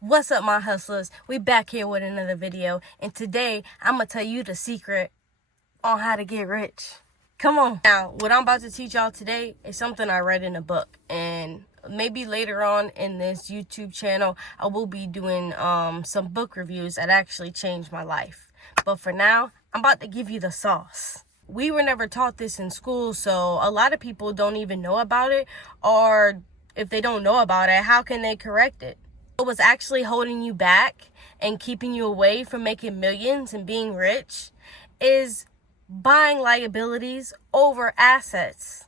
What's up, my hustlers? We back here with another video, and today I'm gonna tell you the secret on how to get rich. Come on. Now, what I'm about to teach y'all today is something I read in a book, and maybe later on in this YouTube channel I will be doing some book reviews that actually changed my life. But for now, I'm about to give you the sauce. We were never taught this in school, so a lot of people don't even know about it, or if they don't know about it, how can they correct it? What's actually holding you back and keeping you away from making millions and being rich is buying liabilities over assets.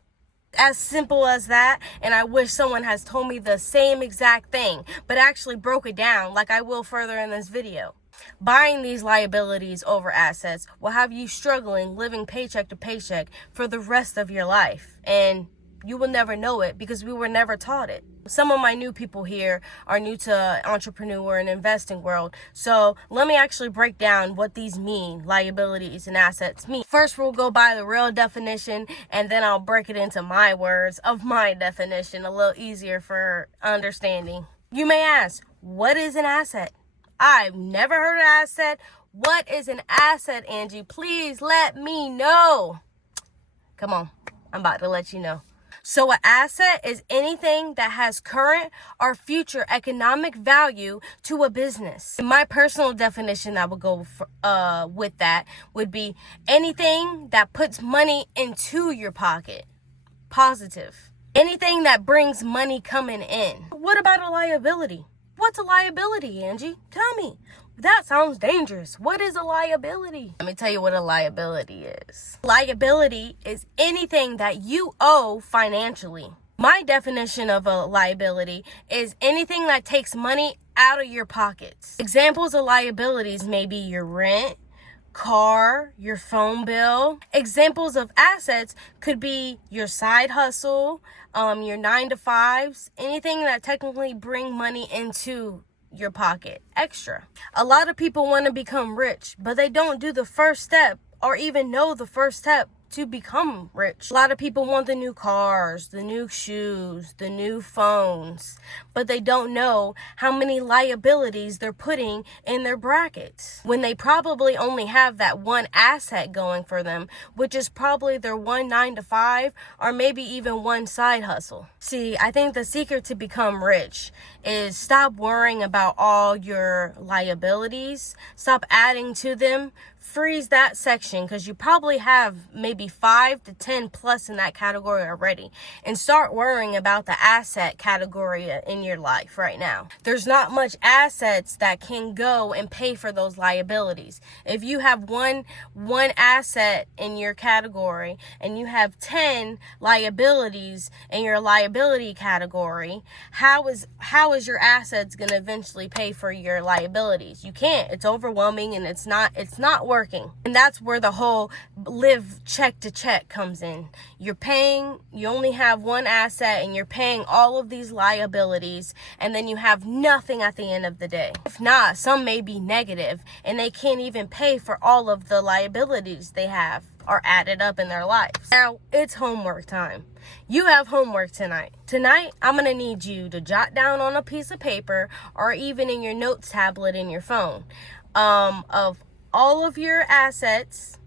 As simple as that. And I wish someone has told me the same exact thing, but actually broke it down like I will further in this video. Buying these liabilities over assets will have you struggling, living paycheck to paycheck for the rest of your life. And you will never know it because we were never taught it. Some of my new people here are new to entrepreneur and investing world. So let me actually break down what these mean, liabilities and assets mean. First, we'll go by the real definition, and then I'll break it into my words of my definition, a little easier for understanding. You may ask, what is an asset? I've never heard of an asset. What is an asset, Angie? Please let me know. Come on, I'm about to let you know. So an asset is anything that has current or future economic value to a business. My personal definition that would go with that would be anything that puts money into your pocket. Positive. Anything that brings money coming in. What about a liability? What's a liability, Angie? Tell me. That sounds dangerous. What is a liability? Let me tell you what a liability is. Liability is anything that you owe financially. My definition of a liability is anything that takes money out of your pockets. Examples of liabilities may be your rent, car, your phone bill. Examples of assets could be your side hustle, your 9-to-5s, anything that technically bring money into your pocket extra. A lot of people want to become rich, but they don't do the first step or even know the first step to become rich. A lot of people want the new cars, the new shoes, the new phones, but they don't know how many liabilities they're putting in their brackets when they probably only have that one asset going for them, which is probably their one 9-to-5 or maybe even one side hustle. See, I think the secret to become rich is stop worrying about all your liabilities, stop adding to them, freeze that section because you probably have maybe 5 to 10 plus in that category already, and start worrying about the asset category in your life right now. There's not much assets that can go and pay for those liabilities. If you have one asset in your category and you have 10 liabilities in your liability category, how is your assets going to eventually pay for your liabilities? You can't. It's overwhelming and it's not working. And that's where the whole live check to check comes in. You only have one asset and you're paying all of these liabilities, and then you have nothing at the end of the day. If not, some may be negative and they can't even pay for all of the liabilities they have are added up in their lives. Now, it's homework time. You have homework tonight. Tonight, I'm going to need you to jot down on a piece of paper or even in your notes tablet in your phone of all of your assets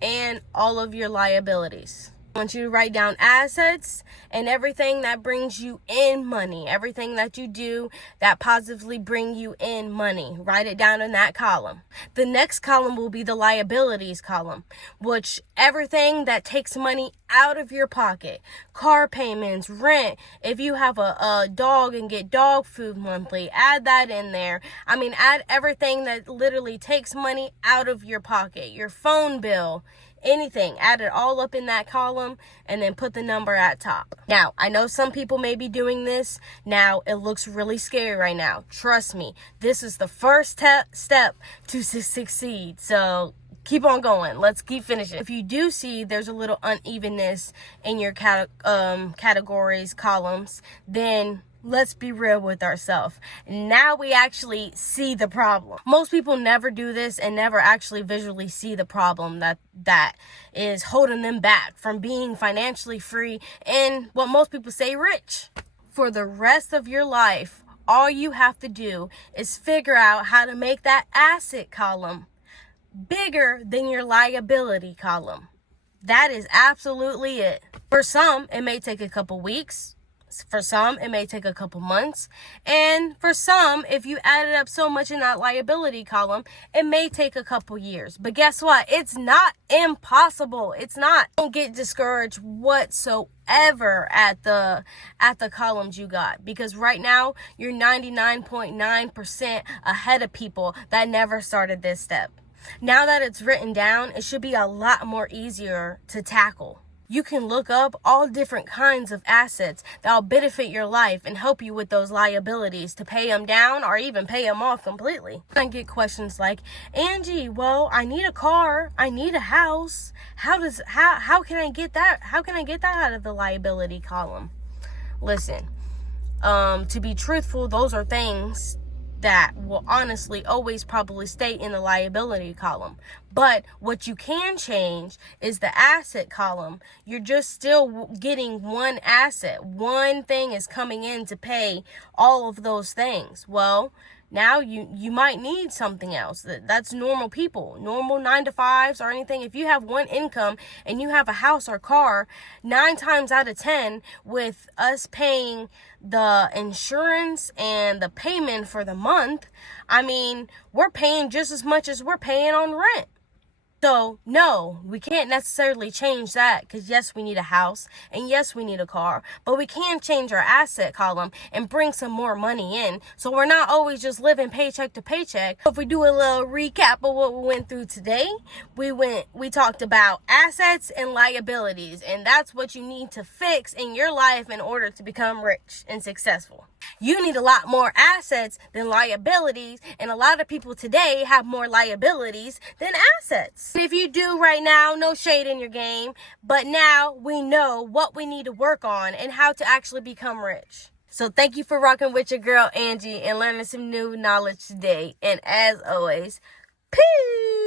and all of your liabilities. I want you to write down assets and everything that brings you in money, everything that you do that positively bring you in money. Write it down in that column. The next column will be the liabilities column, which everything that takes money out of your pocket, car payments, rent. If you have a dog and get dog food monthly, add that in there. I mean, add everything that literally takes money out of your pocket, your phone bill, anything, add it all up in that column and then put the number at top. Now, I know some people may be doing this. Now, it looks really scary right now. Trust me, this is the first step to succeed. So keep on going. Let's keep finishing. If you do see there's a little unevenness in your categories, columns, then let's be real with ourselves. Now we actually see the problem. Most people never do this and never actually visually see the problem that is holding them back from being financially free and what most people say rich. For the rest of your life, all you have to do is figure out how to make that asset column bigger than your liability column. That is absolutely it. For some, it may take a couple weeks. For some, it may take a couple months. And for some, if you added up so much in that liability column, it may take a couple years. But guess what? It's not impossible. It's not. Don't get discouraged whatsoever at the columns you got, because right now you're 99.9% ahead of people that never started this step. Now that it's written down, it should be a lot more easier to tackle. You can look up all different kinds of assets that will benefit your life and help you with those liabilities to pay them down or even pay them off completely. I get questions like, Angie, well, I need a car, I need a house. How can I get that? How can I get that out of the liability column? Listen, to be truthful, those are things that will honestly always probably stay in the liability column. But what you can change is the asset column. You're just still getting one asset. One thing is coming in to pay all of those things. Well, now you might need something else. That's normal people, normal 9-to-5s or anything. If you have one income and you have a house or car, 9 times out of 10, with us paying the insurance and the payment for the month, I mean, we're paying just as much as we're paying on rent. So, no, we can't necessarily change that, because yes, we need a house and yes, we need a car, but we can change our asset column and bring some more money in, so we're not always just living paycheck to paycheck. If we do a little recap of what we went through today, we talked about assets and liabilities, and that's what you need to fix in your life in order to become rich and successful. You need a lot more assets than liabilities, and a lot of people today have more liabilities than assets. If you do right now, no shade in your game, but now we know what we need to work on and how to actually become rich. So thank you for rocking with your girl Angie and learning some new knowledge today. And as always, peace.